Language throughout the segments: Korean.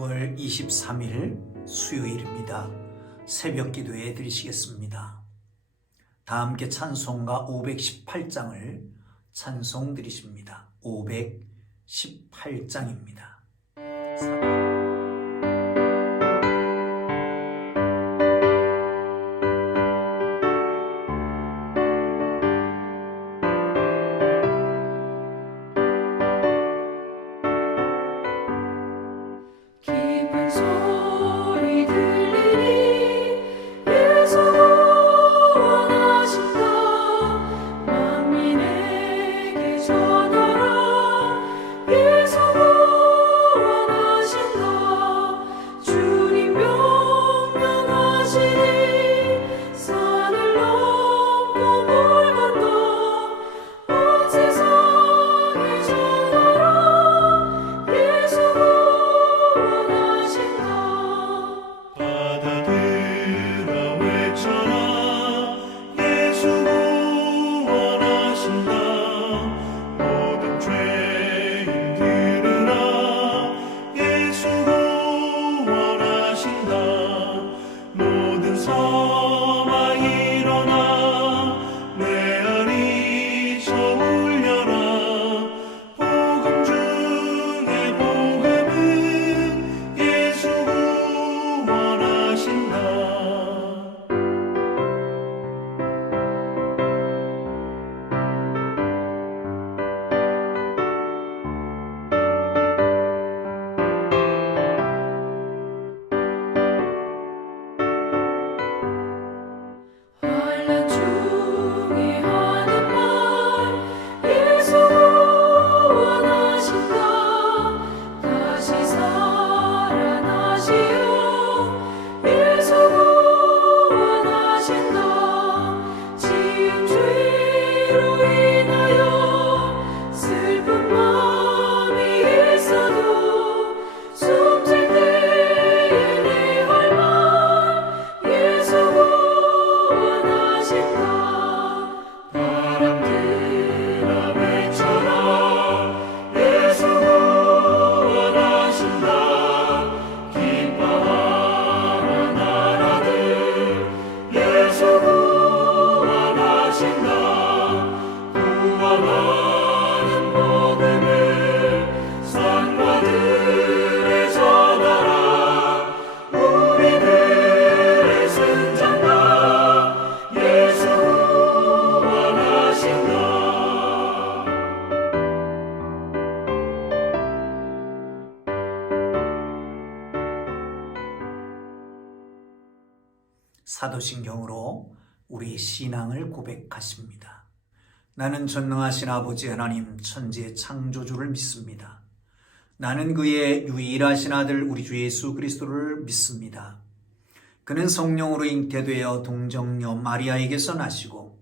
6월 23일 수요일입니다. 새벽 기도에 드리시겠습니다. 다 함께 찬송가 518장을 찬송 드리십니다. 518장입니다. 사도신경으로 우리 신앙을 고백하십니다. 나는 전능하신 아버지 하나님 천지의 창조주를 믿습니다. 나는 그의 유일하신 아들 우리 주 예수 그리스도를 믿습니다. 그는 성령으로 잉태되어 동정녀 마리아에게서 나시고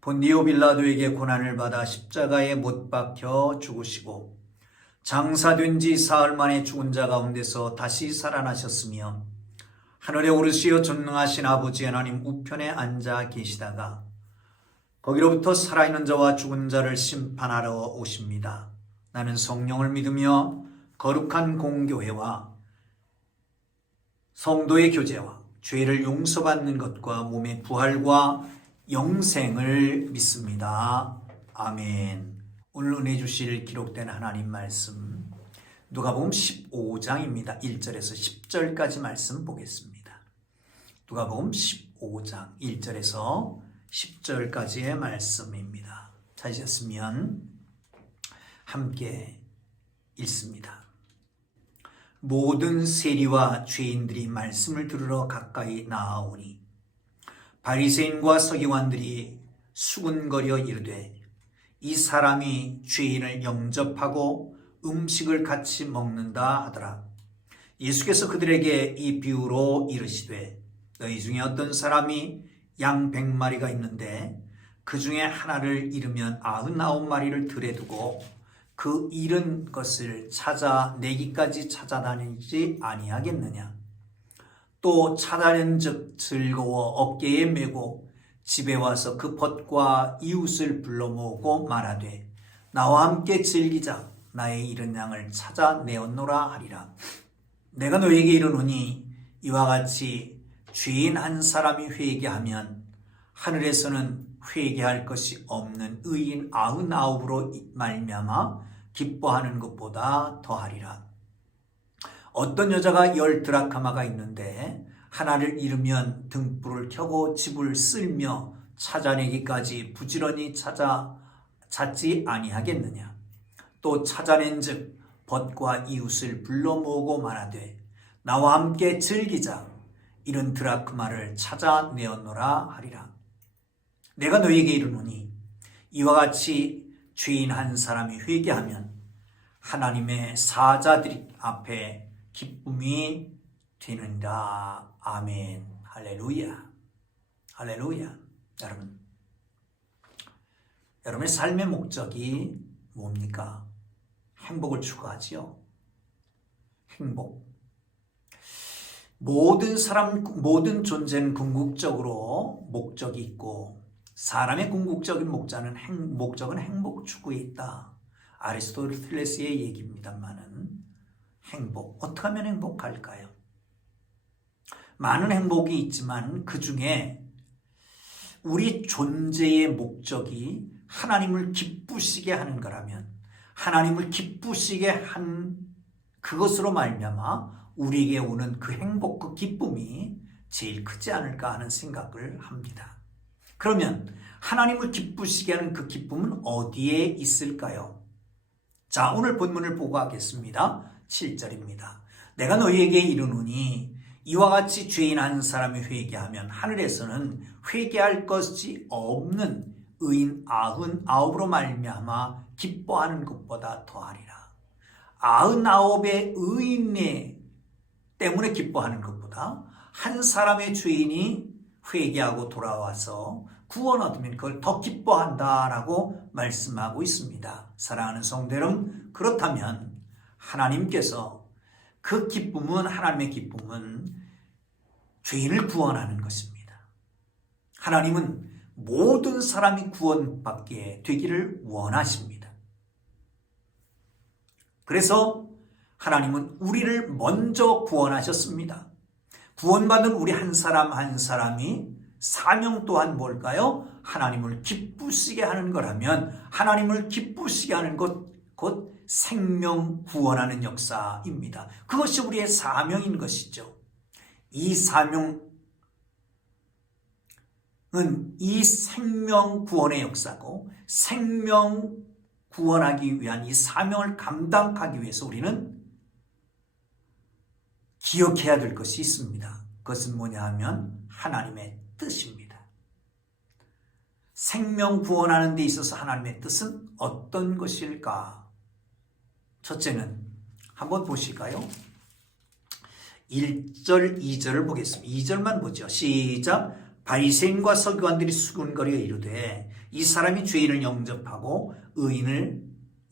본디오 빌라도에게 고난을 받아 십자가에 못 박혀 죽으시고 장사된 지 사흘 만에 죽은 자 가운데서 다시 살아나셨으며 하늘에 오르시어 전능하신 아버지 하나님 우편에 앉아 계시다가 거기로부터 살아있는 자와 죽은 자를 심판하러 오십니다. 나는 성령을 믿으며 거룩한 공교회와 성도의 교제와 죄를 용서받는 것과 몸의 부활과 영생을 믿습니다. 아멘. 오늘 은혜 주실 기록된 하나님 말씀 누가복음 15장입니다. 1절에서 10절까지 말씀 보겠습니다. 누가복음 15장 1절에서 10절까지의 말씀입니다. 찾으셨으면 함께 읽습니다. 모든 세리와 죄인들이 말씀을 들으러 가까이 나아오니 바리새인과 서기관들이 수군거려 이르되 이 사람이 죄인을 영접하고 음식을 같이 먹는다 하더라. 예수께서 그들에게 이 비유로 이르시되 너희 중에 어떤 사람이 양 100마리가 있는데 그 중에 하나를 잃으면 99마리를 들에 두고 그 잃은 것을 찾아내기까지 찾아다니지 아니하겠느냐. 또 찾아낸즉 즐거워 어깨에 메고 집에 와서 그 벗과 이웃을 불러 모으고 말하되 나와 함께 즐기자. 나의 잃은 양을 찾아내었노라 하리라. 내가 너에게 이르노니 이와 같이 죄인 한 사람이 회개하면 하늘에서는 회개할 것이 없는 의인 99으로 말미암아 기뻐하는 것보다 더하리라. 어떤 여자가 10드라크마가 있는데 하나를 잃으면 등불을 켜고 집을 쓸며 찾아내기까지 부지런히 찾지 아니하겠느냐. 또 찾아낸즉 벗과 이웃을 불러 모으고 말하되 나와 함께 즐기자. 이런 드라크마를 찾아내었노라 하리라. 내가 너희에게 이르노니 이와 같이 죄인 한 사람이 회개하면 하나님의 사자들 앞에 기쁨이 되는다. 아멘. 할렐루야. 할렐루야. 여러분의 삶의 목적이 뭡니까? 행복을 추구하지요. 행복. 모든 존재는 궁극적으로 목적이 있고 사람의 궁극적인 목적은 행복 추구에 있다. 아리스토텔레스의 얘기입니다만은 행복, 어떻게 하면 행복할까요? 많은 행복이 있지만 그 중에 우리 존재의 목적이 하나님을 기쁘시게 하는 거라면 하나님을 기쁘시게 한 그것으로 말미암아 우리에게 오는 그 행복, 그 기쁨이 제일 크지 않을까 하는 생각을 합니다. 그러면 하나님을 기쁘시게 하는 그 기쁨은 어디에 있을까요? 자, 오늘 본문을 보고 하겠습니다. 7절입니다. 내가 너희에게 이르노니 이와 같이 죄인 한 사람이 회개하면 하늘에서는 회개할 것이 없는 의인 99으로 말미암아 기뻐하는 것보다 더하리라. 99의 의인 때문에 기뻐하는 것보다 한 사람의 죄인이 회개하고 돌아와서 구원 얻으면 그걸 더 기뻐한다라고 말씀하고 있습니다. 사랑하는 성도 여러분, 그렇다면 하나님께서 그 기쁨은, 하나님의 기쁨은 죄인을 구원하는 것입니다. 하나님은 모든 사람이 구원받게 되기를 원하십니다. 그래서 하나님은 우리를 먼저 구원하셨습니다. 구원받은 우리 한 사람 한 사람이 사명 또한 뭘까요? 하나님을 기쁘시게 하는 거라면 하나님을 기쁘시게 하는 것, 곧 생명 구원하는 역사입니다. 그것이 우리의 사명인 것이죠. 이 사명은 이 생명 구원의 역사고 생명 구원하기 위한 이 사명을 감당하기 위해서 우리는 기억해야 될 것이 있습니다. 그것은 뭐냐 하면 하나님의 뜻입니다. 생명 구원하는 데 있어서 하나님의 뜻은 어떤 것일까? 첫째는 한번 보실까요? 1절, 2절을 보겠습니다. 2절만 보죠. 시작. 바리새인과 서기관들이 수군거리어 이르되 이 사람이 죄인을 영접하고 의인을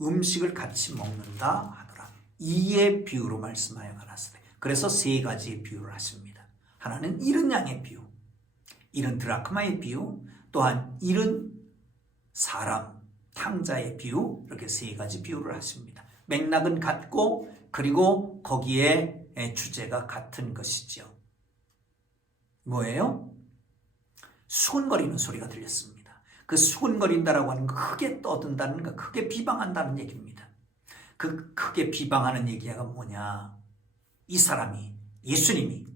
음식을 같이 먹는다 하더라. 이의 비유로 말씀하여 가라사대. 그래서 세 가지의 비유를 하십니다. 하나는 잃은 양의 비유, 잃은 드라크마의 비유, 또한 잃은 사람, 탕자의 비유, 이렇게 세 가지 비유를 하십니다. 맥락은 같고 그리고 거기에 주제가 같은 것이죠. 뭐예요? 수군거리는 소리가 들렸습니다. 그 수군거린다라고 하는 거 크게 떠든다는 거, 크게 비방한다는 얘기입니다. 그 크게 비방하는 얘기가 뭐냐? 이 사람이, 예수님이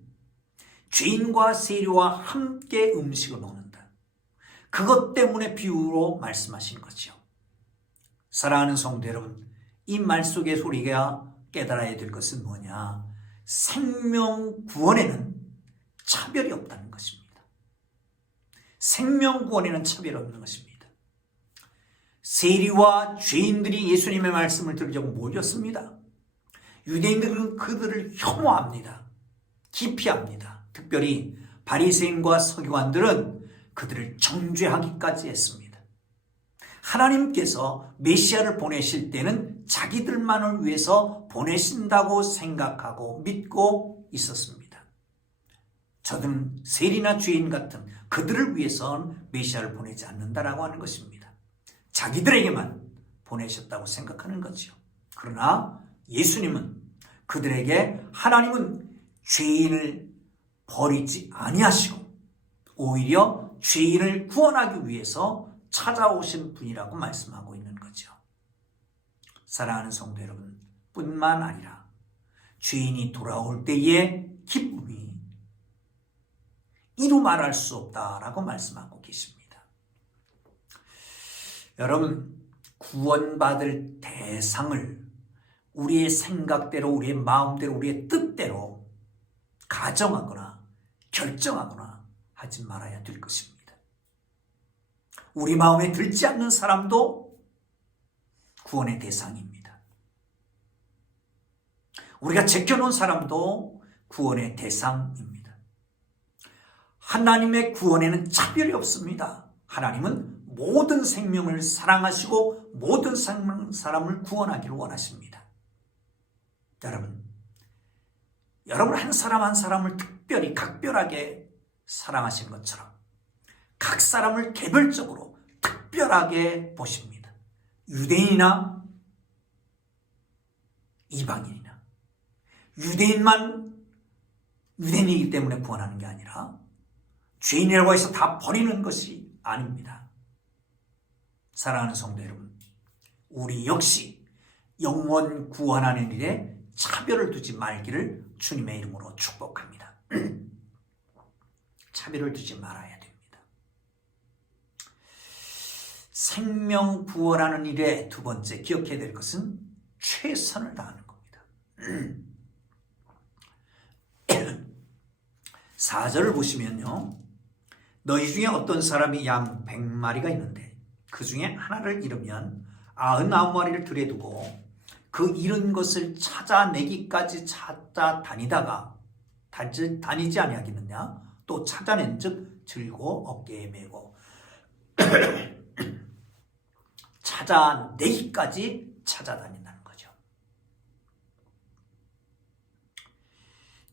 죄인과 세리와 함께 음식을 먹는다. 그것 때문에 비유로 말씀하신 거죠. 사랑하는 성도 여러분, 이 말 속의 소리가 깨달아야 될 것은 뭐냐? 생명 구원에는 차별이 없다는 것입니다. 생명 구원에는 차별이 없는 것입니다. 세리와 죄인들이 예수님의 말씀을 들으려고 모였습니다. 유대인들은 그들을 혐오합니다. 기피합니다. 특별히 바리새인과 서기관들은 그들을 정죄하기까지 했습니다. 하나님께서 메시아를 보내실 때는 자기들만을 위해서 보내신다고 생각하고 믿고 있었습니다. 저들은 세리나 죄인 같은 그들을 위해서는 메시아를 보내지 않는다라고 하는 것입니다. 자기들에게만 보내셨다고 생각하는 거죠. 그러나 예수님은 그들에게 하나님은 죄인을 버리지 아니하시고 오히려 죄인을 구원하기 위해서 찾아오신 분이라고 말씀하고 있는 거죠. 사랑하는 성도 여러분, 뿐만 아니라 죄인이 돌아올 때의 기쁨이 이루 말할 수 없다라고 말씀하고 계십니다. 여러분, 구원받을 대상을 우리의 생각대로, 우리의 마음대로, 우리의 뜻대로 가정하거나 결정하거나 하지 말아야 될 것입니다. 우리 마음에 들지 않는 사람도 구원의 대상입니다. 우리가 제껴놓은 사람도 구원의 대상입니다. 하나님의 구원에는 차별이 없습니다. 하나님은 모든 생명을 사랑하시고 모든 사람을 구원하기를 원하십니다. 여러분 한 사람 한 사람을 특별히 각별하게 사랑하신 것처럼 각 사람을 개별적으로 특별하게 보십니다. 유대인이나 이방인이나 유대인이기 때문에 구원하는 게 아니라 죄인이라고 해서 다 버리는 것이 아닙니다. 사랑하는 성도 여러분, 우리 역시 영원 구원하는 일에 차별을 두지 말기를 주님의 이름으로 축복합니다. 차별을 두지 말아야 됩니다. 생명 구원하는 일에 두 번째 기억해야 될 것은 최선을 다하는 겁니다. 4절을 보시면요, 너희 중에 어떤 사람이 양 100마리가 있는데 그 중에 하나를 잃으면 99마리를 들여 두고 그 잃은 것을 찾아내기까지 찾아다니다가 다니지 아니하겠느냐? 또 찾아낸 즉 들고 어깨에 메고 찾아내기까지 찾아다닌다는 거죠.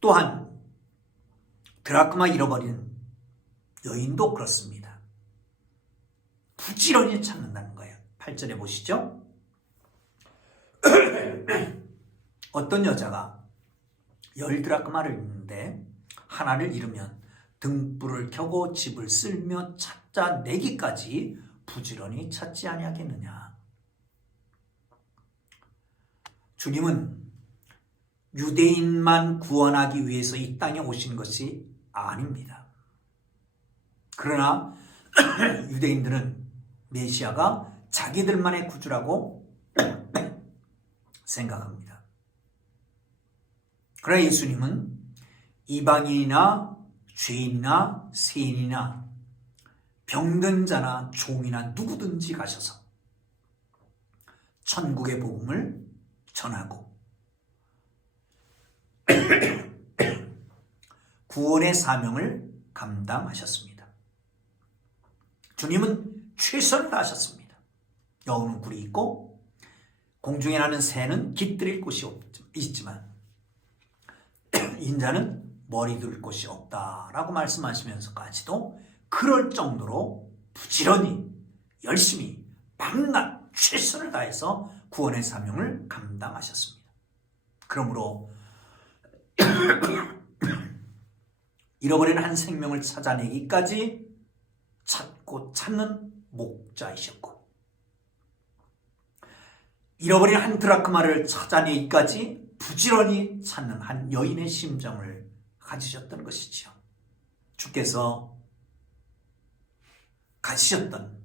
또한 드라크마 잃어버린 여인도 그렇습니다. 부지런히 찾는다는 거예요. 8절에 보시죠. 어떤 여자가 10드라크마를 잃는데 하나를 잃으면 등불을 켜고 집을 쓸며 찾아내기까지 부지런히 찾지 아니하겠느냐. 주님은 유대인만 구원하기 위해서 이 땅에 오신 것이 아닙니다. 그러나 유대인들은 메시아가 자기들만의 구주라고 생각합니다. 그러나 예수님은 이방인이나 죄인이나 세인이나 병든 자나 종이나 누구든지 가셔서 천국의 복음을 전하고 구원의 사명을 감당하셨습니다. 주님은 최선을 다하셨습니다. 여우는 굴이 있고 공중에 나는 새는 깃들일 곳이 있지만 인자는 머리 둘 곳이 없다라고 말씀하시면서까지도 그럴 정도로 부지런히 열심히 밤낮 최선을 다해서 구원의 사명을 감당하셨습니다. 그러므로 잃어버린 한 생명을 찾아내기까지 찾고 찾는 목자이셨고 잃어버린 한 드라크마를 찾아내기까지 부지런히 찾는 한 여인의 심정을 가지셨던 것이지요. 주께서 가지셨던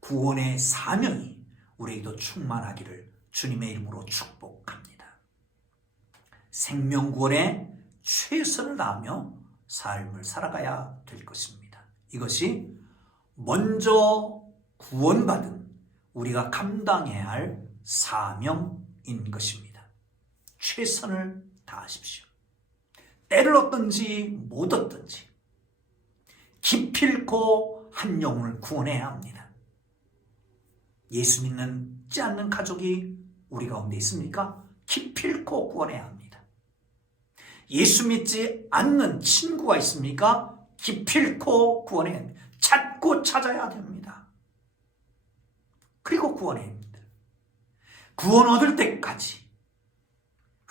구원의 사명이 우리에게도 충만하기를 주님의 이름으로 축복합니다. 생명구원에 최선을 다하며 삶을 살아가야 될 것입니다. 이것이 먼저 구원받은 우리가 감당해야 할 사명인 것입니다. 최선을 다하십시오. 때를 얻든지 못 얻든지 기필코 한 영혼을 구원해야 합니다. 예수 믿지 않는 가족이 우리 가운데 있습니까? 기필코 구원해야 합니다. 예수 믿지 않는 친구가 있습니까? 기필코 구원해야 합니다. 찾고 찾아야 됩니다. 그리고 구원해야 합니다. 구원 얻을 때까지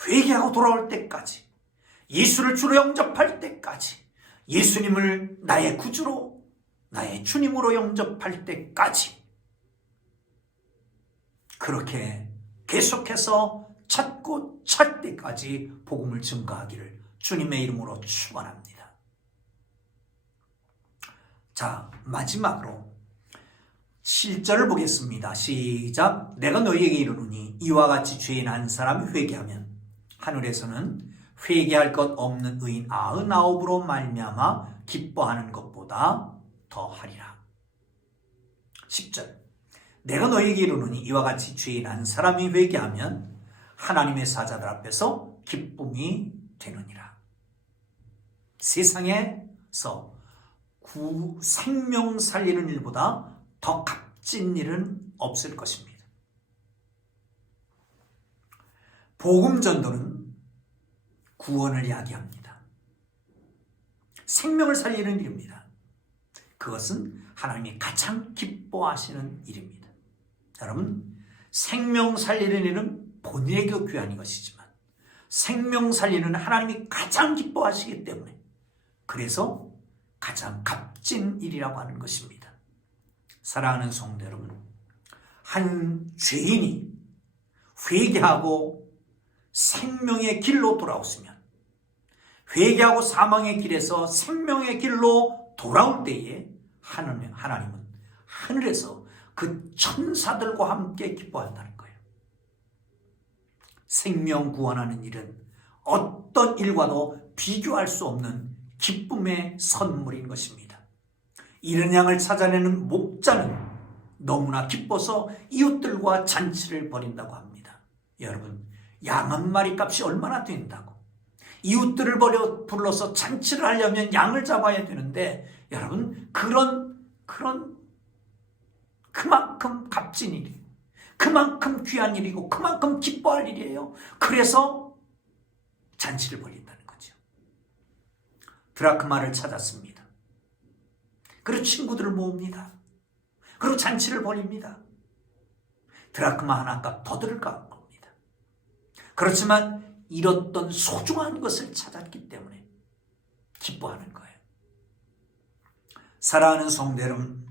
회개하고 돌아올 때까지, 예수를 주로 영접할 때까지, 예수님을 나의 구주로, 나의 주님으로 영접할 때까지 그렇게 계속해서 찾고 찾 때까지 복음을 증거하기를 주님의 이름으로 축원합니다. 자, 마지막으로 7절을 보겠습니다. 시작. 내가 너희에게 이르노니 이와 같이 죄인 한 사람이 회개하면 하늘에서는 회개할 것 없는 의인 99으로 말미암아 기뻐하는 것보다 더하리라. 10절. 내가 너희에게 이르노니 이와 같이 죄인 한 사람이 회개하면 하나님의 사자들 앞에서 기쁨이 되느니라. 세상에서 생명 살리는 일보다 더 값진 일은 없을 것입니다. 복음 전도는 구원을 이야기합니다. 생명을 살리는 일입니다. 그것은 하나님이 가장 기뻐하시는 일입니다. 여러분, 생명 살리는 일은 본인에게도 귀한 것이지만 생명 살리는 하나님이 가장 기뻐하시기 때문에 그래서 가장 값진 일이라고 하는 것입니다. 사랑하는 성도 여러분, 한 죄인이 회개하고 생명의 길로 돌아왔으면, 회개하고 사망의 길에서 생명의 길로 돌아올 때에 하나님은 하늘에서 그 천사들과 함께 기뻐한다는 거예요. 생명 구원하는 일은 어떤 일과도 비교할 수 없는 기쁨의 선물인 것입니다. 잃은 양을 찾아내는 목자는 너무나 기뻐서 이웃들과 잔치를 벌인다고 합니다. 여러분, 양 한 마리 값이 얼마나 된다고? 이웃들을 불러서 잔치를 하려면 양을 잡아야 되는데, 여러분, 그만큼 값진 일이에요. 그만큼 귀한 일이고 그만큼 기뻐할 일이에요. 그래서 잔치를 벌인다는 거죠. 드라크마를 찾았습니다. 그리고 친구들을 모읍니다. 그리고 잔치를 벌입니다. 드라크마 하나 값 더 들을 겁니다. 그렇지만 잃었던 소중한 것을 찾았기 때문에 기뻐하는 거예요. 사랑하는 성도 여러분,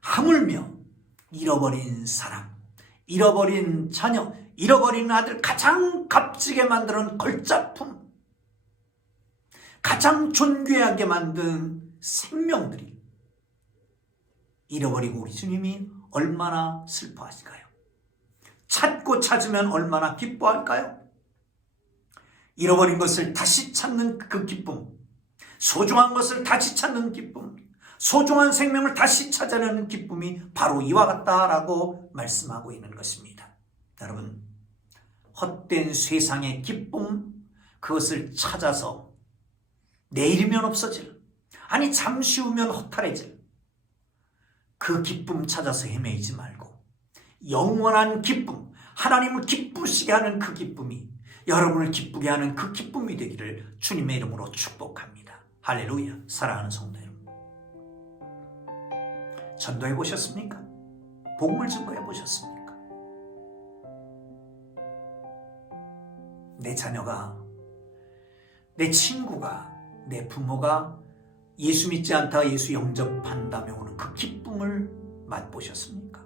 하물며 잃어버린 사람, 잃어버린 자녀, 잃어버린 아들, 가장 값지게 만드는 걸작품, 가장 존귀하게 만든 생명들이 잃어버리고 우리 주님이 얼마나 슬퍼하실까요? 찾고 찾으면 얼마나 기뻐할까요? 잃어버린 것을 다시 찾는 그 기쁨, 소중한 것을 다시 찾는 기쁨, 소중한 생명을 다시 찾아내는 기쁨이 바로 이와 같다라고 말씀하고 있는 것입니다. 여러분, 헛된 세상의 기쁨, 그것을 찾아서 내일이면 없어질, 아니 잠시 후면 허탈해질 그 기쁨 찾아서 헤매이지 말고 영원한 기쁨, 하나님을 기쁘시게 하는 그 기쁨이, 여러분을 기쁘게 하는 그 기쁨이 되기를 주님의 이름으로 축복합니다. 할렐루야. 사랑하는 성도 여러분, 전도해 보셨습니까? 복음을 증거해 보셨습니까? 내 자녀가, 내 친구가, 내 부모가 예수 믿지 않다가 예수 영접한 다음에 오는 그 기쁨을 맛보셨습니까?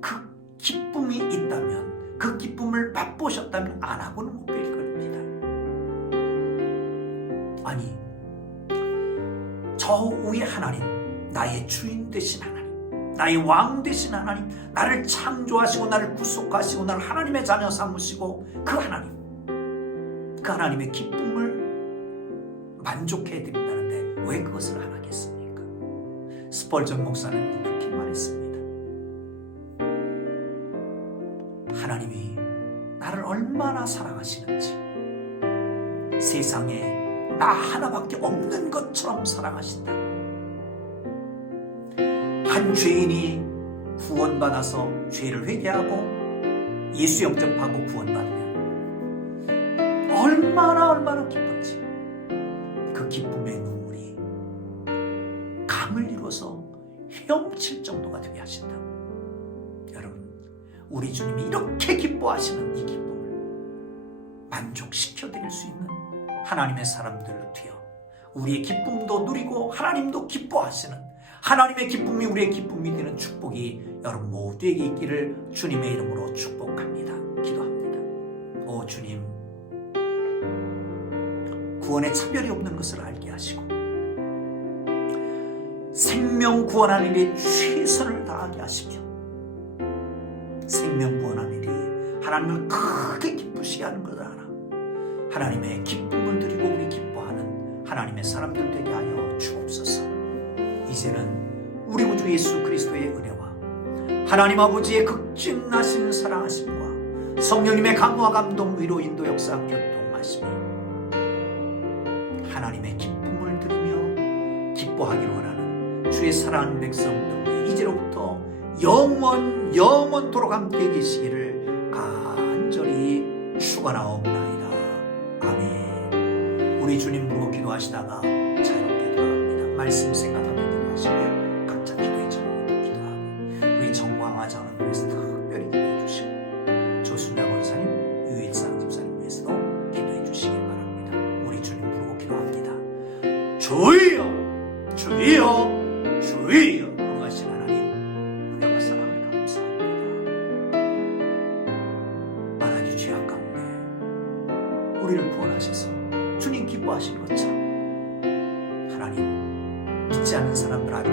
그 기쁨이 있다면, 그 기쁨을 맛보셨다면 안 하고는 못 될 겁니다. 아니, 저 위에 하나님, 나의 주인 되신 하나님, 나의 왕 되신 하나님, 나를 창조하시고 나를 구속하시고 나를 하나님의 자녀 삼으시고 그 하나님의 기쁨을 만족해 드린다는데 왜 그것을 안 하겠습니까? 스펄전 목사는 이렇게 말했습니다. 하나님이 나를 얼마나 사랑하시는지, 세상에 나 하나밖에 없는 것처럼 사랑하신다. 한 죄인이 구원받아서 죄를 회개하고 예수 영접하고 구원받으면 얼마나 기쁜지, 그 기쁨의 눈물이 강을 이루어서 헤엄칠 정도가 되게 하신다. 여러분, 우리 주님이 이렇게 기뻐하시는 이 기쁨을 만족시켜 드릴 수 있는 하나님의 사람들 되어 우리의 기쁨도 누리고 하나님도 기뻐하시는 하나님의 기쁨이 우리의 기쁨이 되는 축복이 여러분 모두에게 있기를 주님의 이름으로 축복합니다. 기도합니다. 오 주님, 구원에 차별이 없는 것을 알게 하시고 생명 구원하는 일에 최선을 다하게 하시며 생명 구원하는 일이 하나님을 크게 기쁘시게 하는 것을 알아 하나님의 기쁨을 드리고 우리 기뻐하는 하나님의 사람들 되게 하여 주옵소서. 이제는 우리 구주 예수 그리스도의 은혜와 하나님 아버지의 극진하신 사랑하심과 성령님의 강화 감동 위로 인도 역사 교통하심이 하나님의 기쁨을 들으며 기뻐하기를 원하는 주의 사랑하는 백성들 이제로부터 영원토록 함께 계시기를 간절히 축원하옵나이다. 아멘. 우리 주님 부르고 기도하시다가 자유롭게 돌아갑니다. 말씀 생각하며 기도하시고요. 각자 기도의 제목으로 기도하고 우리 정광화장을 위해서 특별히 기도해 주시고 조순양 원사님, 유일상 집사님 위해서도 기도해 주시기 바랍니다. 우리 주님 부르고 기도합니다. 주여 주여 주여 거룩하신 하나님 은혜와 사랑을 감사합니다. 만하기 죄악 가운데 우리를 구원하셔서 주님 기뻐하시는 것처럼 하나님 믿지 않는 사람들 앞에